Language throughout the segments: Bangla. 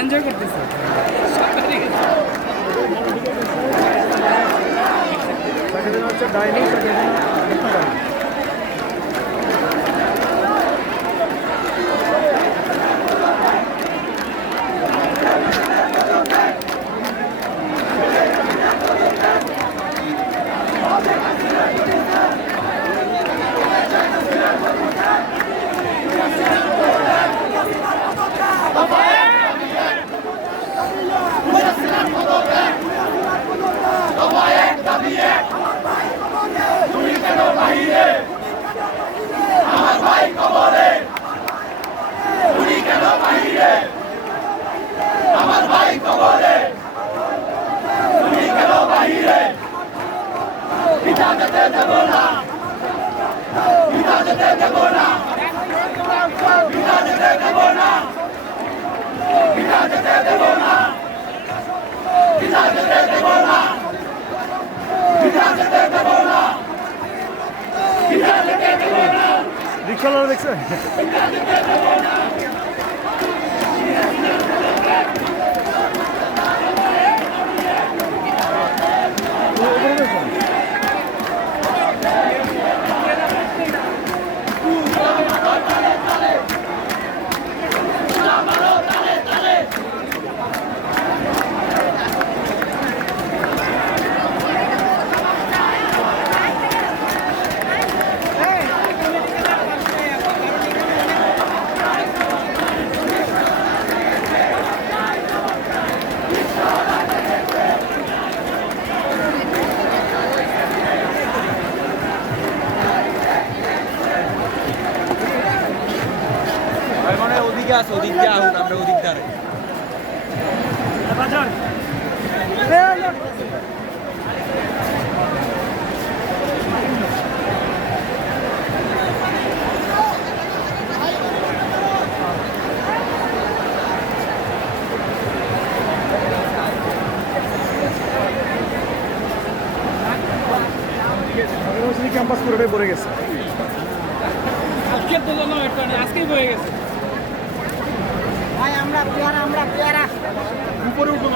এনজয় করতেছে। হচ্ছে ডাইনিং রিক্সাওয়ালা দেখছেন? ওদিকে আছে, ওদিক দিয়ে আহুন, আমরা ওদিক দিয়ে ক্যাম্পাস পুরোটাই ভরে গেছে। আজকের তো জন্য আজকেই হয়ে গেছে। আমরা পেয়ারা উপরে উঠুন,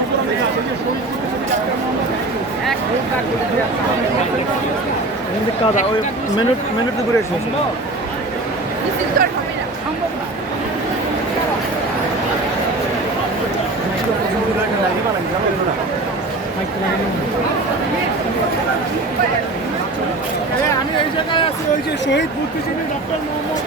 কাদা ওই মিনিট ঘুরে এসে আমি এই জায়গায় আছি, ওই যে শহীদ বুদ্ধিজীবী ডক্টর মোহাম্মদ